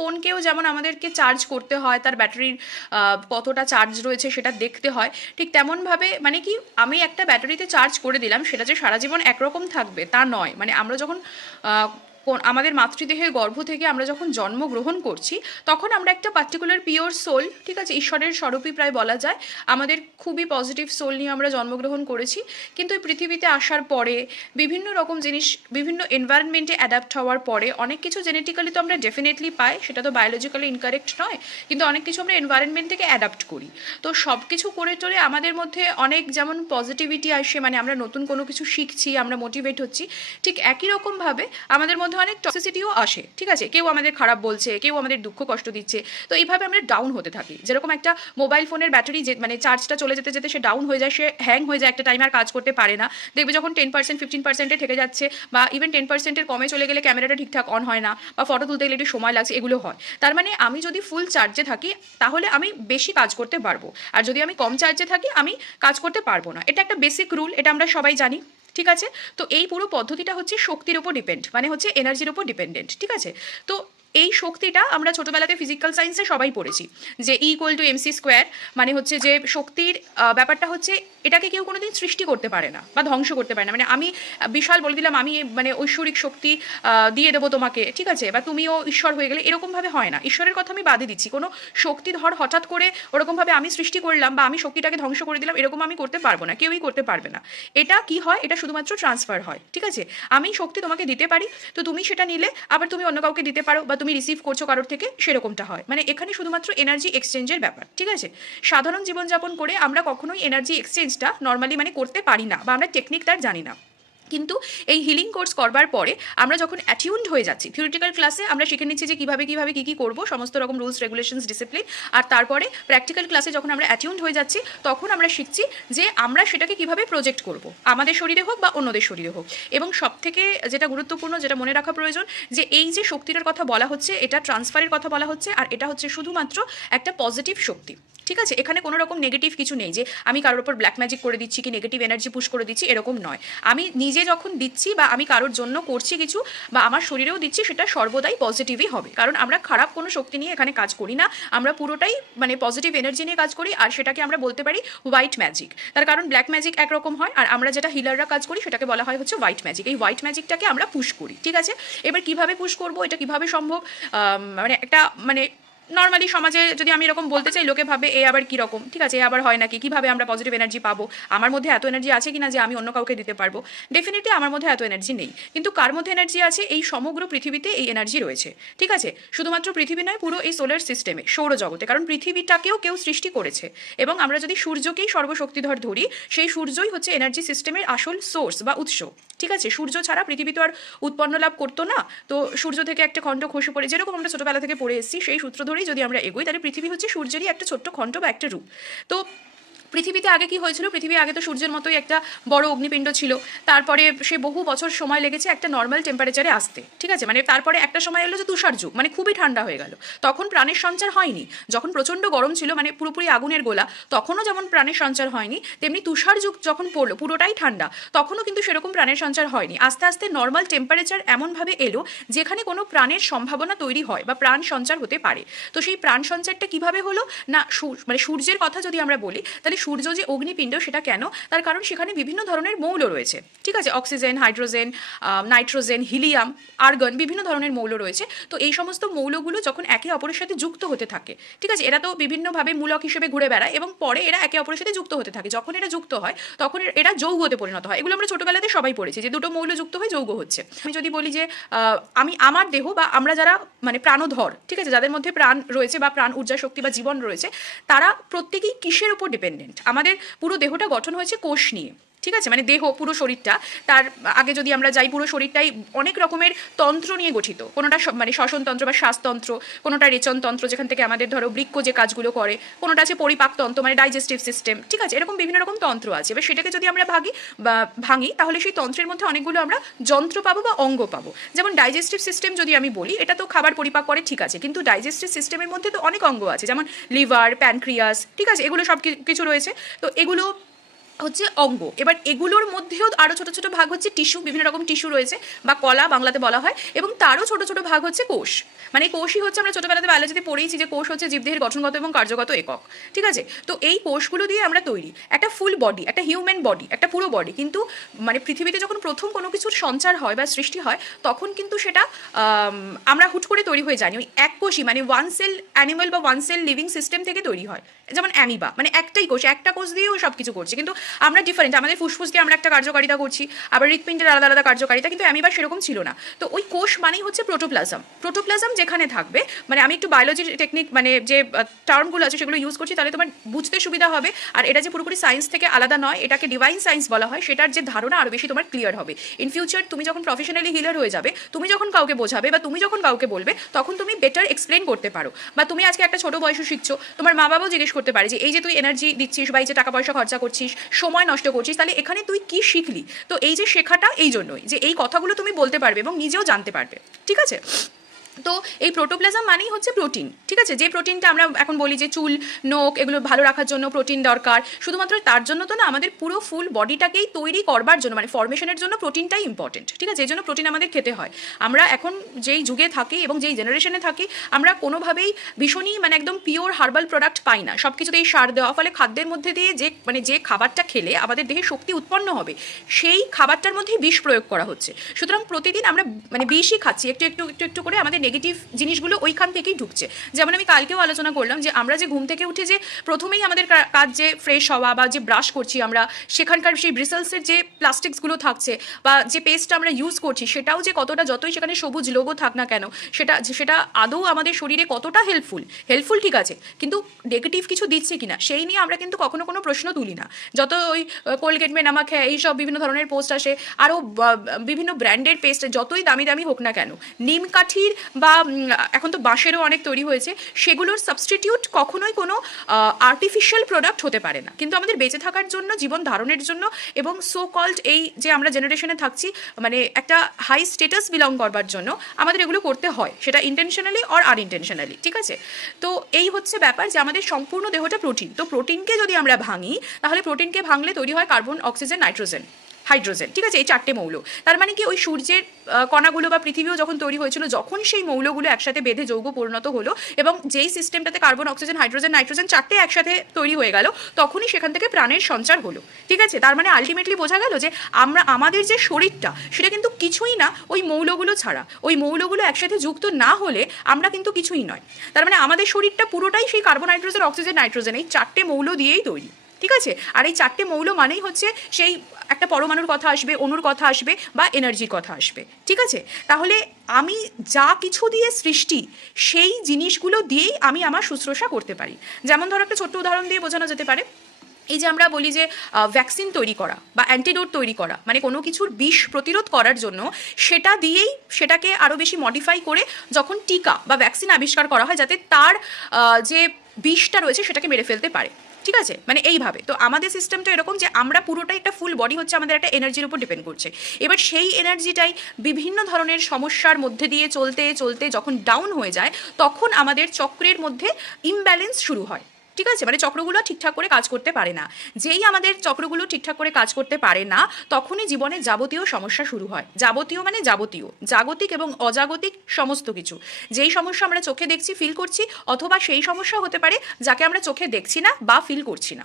ফোনকেও যেমন আমাদেরকে চার্জ করতে হয়, তার ব্যাটারির কতটা চার্জ রয়েছে সেটা দেখতে হয়, ঠিক তেমনভাবে মানে কি আমি একটা ব্যাটারিতে চার্জ করে দিলাম সেটা যে সারা জীবন একরকম থাকবে তা নয়। মানে আমরা যখন আমাদের মাতৃদেহের গর্ভ থেকে আমরা যখন জন্মগ্রহণ করছি তখন আমরা একটা পার্টিকুলার পিওর সোল, ঠিক আছে, ঈশ্বরের স্বরূপই প্রায় বলা যায়, আমাদের খুবই পজিটিভ সোল নিয়ে আমরা জন্মগ্রহণ করেছি। কিন্তু এই পৃথিবীতে আসার পরে বিভিন্ন রকম জিনিস বিভিন্ন এনভায়রনমেন্টে অ্যাডাপ্ট হওয়ার পরে অনেক কিছু জেনেটিক্যালি তো আমরা ডেফিনেটলি পাই, সেটা তো বায়োলজিক্যালি ইনকারেক্ট নয়, কিন্তু অনেক কিছু আমরা এনভায়রনমেন্ট থেকে অ্যাডাপ্ট করি। তো সব কিছু করে টোরে আমাদের মধ্যে অনেক যেমন পজিটিভিটি আসে, মানে আমরা নতুন কোনো কিছু শিখছি, আমরা মোটিভেট হচ্ছি, ঠিক একই রকমভাবে আমাদের মধ্যে অনেক টক্সিসিটিও আসে, ঠিক আছে, কেউ আমাদের খারাপ বলছে, কেউ আমাদের দুঃখ কষ্ট দিচ্ছে, তো এইভাবে আমরা ডাউন হতে থাকি। যেরকম একটা মোবাইল ফোনের ব্যাটারি যে মানে চার্জটা চলে যেতে যেতে সে ডাউন হয়ে যায়, সে হ্যাং হয়ে যায়, একটা টাইম আর কাজ করতে পারে না, দেখবে যখন 10% 15%-এ ঠেকে যাচ্ছে বা ইভেন 10%-এর কমে চলে গেলে ক্যামেরাটা ঠিকঠাক অন হয় না বা ফটো তুলতে গেলে একটু সময় লাগছে, এগুলো হয়। তার মানে আমি যদি ফুল চার্জে থাকি তাহলে আমি বেশি কাজ করতে পারবো, আর যদি আমি কম চার্জে থাকি আমি কাজ করতে পারবো না। এটা একটা বেসিক রুল, এটা আমরা সবাই জানি, ঠিক আছে। তো এই পুরো পদ্ধতিটা হচ্ছে শক্তির উপর ডিপেন্ড, মানে হচ্ছে এনার্জির উপর ডিপেন্ডেন্ট, ঠিক আছে। তো এই শক্তিটা আমরা ছোটোবেলাতে ফিজিক্যাল সায়েন্সে সবাই পড়েছি যে E=mc², মানে হচ্ছে যে শক্তির ব্যাপারটা হচ্ছে এটাকে কেউ কোনোদিন সৃষ্টি করতে পারে না বা ধ্বংস করতে পারে না। মানে আমি বিশাল বলে দিলাম আমি মানে ঐশ্বরিক শক্তি দিয়ে দেবো তোমাকে, ঠিক আছে, বা তুমিও ঈশ্বর হয়ে গেলে, এরকমভাবে হয় না। ঈশ্বরের কথা আমি বাদে দিচ্ছি, কোনো শক্তি ধর হঠাৎ করে ওরকমভাবে আমি সৃষ্টি করলাম বা আমি শক্তিটাকে ধ্বংস করে দিলাম, এরকম আমি করতে পারবো না, কেউই করতে পারবে না। এটা কি হয়, এটা শুধুমাত্র ট্রান্সফার হয়, ঠিক আছে। আমি শক্তি তোমাকে দিতে পারি, তো তুমি সেটা নিলে আবার তুমি অন্য কাউকে দিতে পারো বা তুমি রিসিভ করছো কারোর থেকে, সেরকমটা হয়। মানে এখানে শুধুমাত্র এনার্জি এক্সচেঞ্জের ব্যাপার, ঠিক আছে। সাধারণ জীবনযাপন করে আমরা কখনোই এনার্জি এক্সচেঞ্জটা নর্মালি মানে করতে পারি না বা আমরা টেকনিক তার জানি না। কিন্তু এই হিলিং কোর্স করবার পরে আমরা যখন অ্যাটিউন্ড হয়ে যাচ্ছি, থিওরিটিক্যাল ক্লাসে আমরা শিখে নিচ্ছি যে কীভাবে কী কী করবো, সমস্ত রকম রুলস রেগুলেশনস ডিসিপ্লিন, আর তারপরে প্র্যাকটিক্যাল ক্লাসে যখন আমরা অ্যাটিউন্ড হয়ে যাচ্ছি তখন আমরা শিখছি যে আমরা সেটাকে কীভাবে প্রজেক্ট করব, আমাদের শরীরে হোক বা অন্যদের শরীরে হোক। এবং সবথেকে যেটা গুরুত্বপূর্ণ, যেটা মনে রাখা প্রয়োজন, যে এই যে শক্তিটার কথা বলা হচ্ছে এটা ট্রান্সফারের কথা বলা হচ্ছে, আর এটা হচ্ছে শুধুমাত্র একটা পজিটিভ শক্তি, ঠিক আছে। এখানে কোনো রকম নেগেটিভ কিছু নেই যে আমি কারোর ওপর ব্ল্যাক ম্যাজিক করে দিচ্ছি কি নেগেটিভ এনার্জি পুশ করে দিচ্ছি, এরকম নয়। আমি নিজে যখন দিচ্ছি বা আমি কারোর জন্য করছি কিছু বা আমার শরীরেও দিচ্ছি, সেটা সর্বদাই পজিটিভই হবে, কারণ আমরা খারাপ কোনো শক্তি নিয়ে এখানে কাজ করি না, আমরা পুরোটাই মানে পজিটিভ এনার্জি নিয়ে কাজ করি, আর সেটাকে আমরা বলতে পারি হোয়াইট ম্যাজিক। তার কারণ ব্ল্যাক ম্যাজিক একরকম হয়, আর আমরা যেটা হিলাররা কাজ করি সেটাকে বলা হয় হচ্ছে হোয়াইট ম্যাজিক। এই হোয়াইট ম্যাজিকটাকে আমরা পুশ করি, ঠিক আছে। এবার কিভাবে পুশ করব, এটা কিভাবে সম্ভব, মানে একটা মানে নর্মালি সমাজে যদি আমি এরকম বলতে চাই, লোকে ভাবে এ আবার কীরকম, ঠিক আছে, এ আবার হয় নাকি, কীভাবে আমরা পজিটিভ এনার্জি পাবো, আমার মধ্যে এত এনার্জি আছে কিনা যে আমি অন্য কাউকে দিতে পারবো। ডেফিনেটলি আমার মধ্যে এত এনার্জি নেই, কিন্তু কার মধ্যে এনার্জি আছে, এই সমগ্র পৃথিবীতে এই এনার্জি রয়েছে, ঠিক আছে। শুধুমাত্র পৃথিবী নয়, পুরো এই সোলার সিস্টেমে, সৌরজগতে, কারণ পৃথিবীটাকেও কেউ সৃষ্টি করেছে। এবং আমরা যদি সূর্যকেই সর্বশক্তিধর ধরি, সেই সূর্যই হচ্ছে এনার্জি সিস্টেমের আসল সোর্স বা উৎস, ঠিক আছে। সূর্য ছাড়া পৃথিবী তো আর উৎপন্ন লাভ করতো না। তো সূর্য থেকে একটা খণ্ড খসে পড়ে, যেরকম আমরা ছোটোবেলা থেকে পড়ে এসেছি, সেই সূত্র ধরেই যদি আমরা এগোই, তাহলে পৃথিবী হচ্ছে সূর্যেরই একটা ছোট্ট খণ্ড বা একটা রূপ। তো পৃথিবীতে আগে কি হয়েছিল, পৃথিবী আগে তো সূর্যের মতোই একটা বড় অগ্নিপিণ্ড ছিল, তারপরে সে বহু বছর সময় লেগেছে একটা নর্মাল টেম্পারেচারে আসতে, ঠিক আছে। মানে তারপরে একটা সময় এলো যে তুষার যুগ, মানে খুবই ঠান্ডা হয়ে গেল, তখন প্রাণের সঞ্চার হয়নি। যখন প্রচণ্ড গরম ছিল, মানে পুরোপুরি আগুনের গোলা, তখনও যেমন প্রাণের সঞ্চার হয়নি, তেমনি তুষার যুগ যখন পড়লো পুরোটাই ঠান্ডা, তখনও কিন্তু সেরকম প্রাণের সঞ্চার হয়নি। আস্তে আস্তে নর্মাল টেম্পারেচার এমনভাবে এলো যেখানে কোনো প্রাণের সম্ভাবনা তৈরি হয় বা প্রাণ সঞ্চার হতে পারে। তো সেই প্রাণ সঞ্চারটা কিভাবে হলো না, মানে সূর্যের কথা যদি আমরা বলি, তাহলে সূর্য যে অগ্নিপিণ্ড, সেটা কেন, তার কারণ সেখানে বিভিন্ন ধরনের মৌল রয়েছে, ঠিক আছে, oxygen, hydrogen, nitrogen, helium, argon, বিভিন্ন ধরনের মৌল রয়েছে। তো এই সমস্ত মৌলগুলো যখন একে অপরের সাথে যুক্ত হতে থাকে, ঠিক আছে, এরা তো বিভিন্নভাবে মূলক হিসেবে ঘুরে বেড়ায় এবং পরে এরা একে অপরের সাথে যুক্ত হতে থাকে। যখন এরা যুক্ত হয় তখন এরা যৌগতে পরিণত হয়। এগুলো আমরা ছোটোবেলাতে সবাই পড়েছি যে দুটো মৌল যুক্ত হয়ে যৌগ হচ্ছে। আমি যদি বলি যে আমি আমার দেহ বা আমরা যারা মানে প্রাণধর, ঠিক আছে, যাদের মধ্যে প্রাণ রয়েছে বা প্রাণ ঊর্জা শক্তি বা জীবন রয়েছে, তারা প্রত্যেকেই কিসের উপর ডিপেন্ডেন্ট, আমাদের পুরো দেহটা গঠন হয়েছে কোষ নিয়ে, ঠিক আছে, মানে দেহ পুরো শরীরটা, তার আগে যদি আমরা যাই, পুরো শরীরটাই অনেক রকমের তন্ত্র নিয়ে গঠিত। কোনোটা মানে শ্বসনতন্ত্র বা শ্বাসতন্ত্র, কোনোটা রেচনতন্ত্র যেখান থেকে আমাদের ধরো বৃক্ক যে কাজগুলো করে, কোনোটা আছে পরিপাকতন্ত্র মানে ডাইজেস্টিভ সিস্টেম, ঠিক আছে, এরকম বিভিন্ন রকম তন্ত্র আছে। এবার সেটাকে যদি আমরা ভাঙি তাহলে সেই তন্ত্রের মধ্যে অনেকগুলো আমরা যন্ত্র পাবো বা অঙ্গ পাবো। যেমন ডাইজেস্টিভ সিস্টেম যদি আমি বলি, এটা তো খাবার পরিপাক করে, ঠিক আছে, কিন্তু ডাইজেস্টিভ সিস্টেমের মধ্যে তো অনেক অঙ্গ আছে, যেমন লিভার, প্যানক্রিয়াস, ঠিক আছে, এগুলো সব কিছু রয়েছে। তো এগুলো হচ্ছে অঙ্গ। এবার এগুলোর মধ্যেও আরও ছোট ছোট ভাগ হচ্ছে টিস্যু, বিভিন্ন রকম টিস্যু রয়েছে বা কলা বাংলাতে বলা হয়, এবং তারও ছোট ছোট ভাগ হচ্ছে কোষ। মানে কোষই হচ্ছে, আমরা ছোটবেলাতে বায়োলজিতে পড়েইছি যে কোষ হচ্ছে জীবদেহের গঠনগত এবং কার্যগত একক, ঠিক আছে? তো এই কোষগুলো দিয়ে আমরা তৈরি একটা ফুল বডি, একটা হিউম্যান বডি, একটা পুরো বডি। কিন্তু মানে পৃথিবীতে যখন প্রথম কোনো কিছুর সঞ্চার হয় বা সৃষ্টি হয়, তখন কিন্তু সেটা আমরা হুট করে তৈরি হয়ে যায়নি। ওই এক কোষই, মানে ওয়ান সেল অ্যানিমাল বা ওয়ান সেল লিভিং সিস্টেম থেকে তৈরি হয়। যেমন অ্যামিবা, মানে একটাই কোষ, একটা কোষ দিয়েও সব কিছু করছে, কিন্তু আমরা ডিফারেন্ট। আমাদের ফুসফুস দিয়ে আমরা একটা কার্যকারিতা করছি, আবার হৃৎপিণ্ডের আলাদা আলাদা কার্যকারিতা, কিন্তু অ্যামিবার সেরকম ছিল না। তো ওই কোষ মানেই হচ্ছে প্রোটোপ্লাজম। প্রোটোপ্লাজম যেখানে থাকবে, মানে আমি একটু বায়োলজির টেকনিক, মানে যে টার্মগুলো আছে সেগুলো ইউজ করছি, তাহলে তোমার বুঝতে সুবিধা হবে। আর এটা যে পুরোপুরি সায়েন্স থেকে আলাদা নয়, এটাকে ডিভাইন সায়েন্স বলা হয়, সেটার যে ধারণা আরও বেশি তোমার ক্লিয়ার হবে। ইন ফিউচার তুমি যখন প্রফেশনালি হিলার হয়ে যাবে, তুমি যখন কাউকে বোঝাবে বা তুমি যখন কাউকে বলবে, তখন তুমি বেটার এক্সপ্লেন করতে পারো। বা তুমি আজকে একটা ছোট বয়সে শিখছো, তোমার মা বাবাও জিজ্ঞেস করতে পারে যে এই যে তুই এনার্জি দিচ্ছিস বা এই যে টাকা পয়সা খরচা করছিস, সময় নষ্ট করছিস, তাহলে এখানে তুই কি শিখলি? তো এই যে শেখাটা এই জন্যই যে এই কথাগুলো তুমি বলতে পারবে এবং নিজেও জানতে পারবে, ঠিক আছে? তো এই প্রোটোপ্লাজম মানেই হচ্ছে প্রোটিন, ঠিক আছে? যে প্রোটিনটা আমরা এখন বলি যে চুল, নখ এগুলো ভালো রাখার জন্য প্রোটিন দরকার, শুধুমাত্র তার জন্য তো না, আমাদের পুরো ফুল বডিটাকেই তৈরি করবার জন্য, মানে ফরমেশনের জন্য প্রোটিনটাই ইম্পর্টেন্ট, ঠিক আছে? এই জন্য প্রোটিন আমাদের খেতে হয়। আমরা এখন যেই যুগে থাকি এবং যেই জেনারেশনে থাকি, আমরা কোনোভাবেই ভীষণই মানে একদম পিওর হার্বাল প্রোডাক্ট পাই না, সব কিছুতেই সার দেওয়া। ফলে খাদ্যের মধ্যে দিয়ে যে মানে যে খাবারটা খেলে আমাদের দেহে শক্তি উৎপন্ন হবে, সেই খাবারটার মধ্যেই বিষ প্রয়োগ করা হচ্ছে। সুতরাং প্রতিদিন আমরা মানে বিষই খাচ্ছি, একটু একটু একটু একটু করে আমাদের নেগেটিভ জিনিসগুলো ওইখান থেকেই ঢুকছে। যেমন আমি কালকেও আলোচনা করলাম যে আমরা যে ঘুম থেকে উঠে যে প্রথমেই আমাদের কাজ যে ফ্রেশ হওয়া বা যে ব্রাশ করছি আমরা, সেখানকার সেই ব্রিসেলসের যে প্লাস্টিক্সগুলো থাকছে বা যে পেস্টটা আমরা ইউজ করছি, সেটাও যে কতটা, যতই সেখানে সবুজ লোগো থাক না কেন, সেটা আদৌ আমাদের শরীরে কতটা হেল্পফুল, ঠিক আছে, কিন্তু নেগেটিভ কিছু দিচ্ছে কিনা সেই নিয়ে আমরা কিন্তু কখনো কোনো প্রশ্ন তুলি না। যত ওই কোলগেট মে নামাক হ্যাঁ এইসব বিভিন্ন ধরনের পোস্ট আসে, আরও বিভিন্ন ব্র্যান্ডের পেস্ট যতই দামি দামি হোক না কেন, নিম কাঠির বা এখন তো বাঁশেরও অনেক তৈরি হয়েছে, সেগুলোর সাবস্টিটিউট কখনোই কোনো আর্টিফিশিয়াল প্রোডাক্ট হতে পারে না। কিন্তু আমাদের বেঁচে থাকার জন্য, জীবন ধারণের জন্য এবং সো কল্ড এই যে আমরা জেনারেশনে থাকছি, মানে একটা হাই স্টেটাস বিলং করবার জন্য আমাদের এগুলো করতে হয়, সেটা ইন্টেনশনালি অর আনইন্টেনশনালি, ঠিক আছে? তো এই হচ্ছে ব্যাপার যে আমাদের সম্পূর্ণ দেহটা প্রোটিন। তো প্রোটিনকে যদি আমরা ভাঙি, তাহলে প্রোটিনকে ভাঙলে তৈরি হয় কার্বন, অক্সিজেন, নাইট্রোজেন, হাইড্রোজেন, ঠিক আছে? এই চারটে মৌল। তার মানে কি ওই সূর্যের কণাগুলো বা পৃথিবীও যখন তৈরি হয়েছিল, যখন সেই মৌলগুলো একসাথে বেঁধে যৌগ পরিণত হলো এবং যেই সিস্টেমটাতে কার্বন, অক্সিজেন, হাইড্রোজেন, নাইট্রোজেন চারটে একসাথে তৈরি হয়ে গেল, তখনই সেখান থেকে প্রাণের সঞ্চার হলো, ঠিক আছে? তার মানে আলটিমেটলি বোঝা গেল যে আমাদের যে শরীরটা, সেটা কিন্তু কিছুই না ওই মৌলগুলো ছাড়া। ওই মৌলগুলো একসাথে যুক্ত না হলে আমরা কিন্তু কিছুই নয়। তার মানে আমাদের শরীরটা পুরোটাই সেই কার্বন, হাইড্রোজেন, অক্সিজেন, নাইট্রোজেন, এই চারটে মৌল দিয়েই তৈরি, ঠিক আছে? আর এই চারটে মৌল মানেই হচ্ছে সেই একটা পরমাণুর কথা আসবে, অণুর কথা আসবে বা এনার্জির কথা আসবে, ঠিক আছে? তাহলে আমি যা কিছু দিয়ে সৃষ্টি, সেই জিনিসগুলো দিয়েই আমি আমার শুশ্রূষা করতে পারি। যেমন ধরো একটা ছোট্ট উদাহরণ দিয়ে বোঝানো যেতে পারে, এই যে আমরা বলি যে ভ্যাকসিন তৈরি করা বা অ্যান্টিডোট তৈরি করা, মানে কোনো কিছুর বিষ প্রতিরোধ করার জন্য সেটা দিয়েই সেটাকে আরও বেশি মডিফাই করে যখন টিকা বা ভ্যাকসিন আবিষ্কার করা হয়, যাতে তার যে বিষটা রয়েছে সেটাকে মেরে ফেলতে পারে, ঠিক আছে? মানে এইভাবে তো আমাদের সিস্টেমটা এরকম যে আমরা পুরোটাই, একটা ফুল বডি হচ্ছে আমাদের একটা এনার্জির উপর ডিপেন্ড করছে। এবার সেই এনার্জিটাই বিভিন্ন ধরনের সমস্যার মধ্যে দিয়ে চলতে চলতে যখন ডাউন হয়ে যায়, তখন আমাদের চক্রের মধ্যে ইমব্যালেন্স শুরু হয়, ঠিক আছে? মানে চক্রগুলো ঠিকঠাক করে কাজ করতে পারে না। যেই আমাদের চক্রগুলো ঠিকঠাক করে কাজ করতে পারে না, তখনই জীবনে যাবতীয় সমস্যা শুরু হয়। যাবতীয় মানে যাবতীয়, জাগতিক এবং অজাগতিক সমস্ত কিছু। যেই সমস্যা আমরা চোখে দেখছি, ফিল করছি, অথবা সেই সমস্যা হতে পারে যাকে আমরা চোখে দেখছি না বা ফিল করছি না।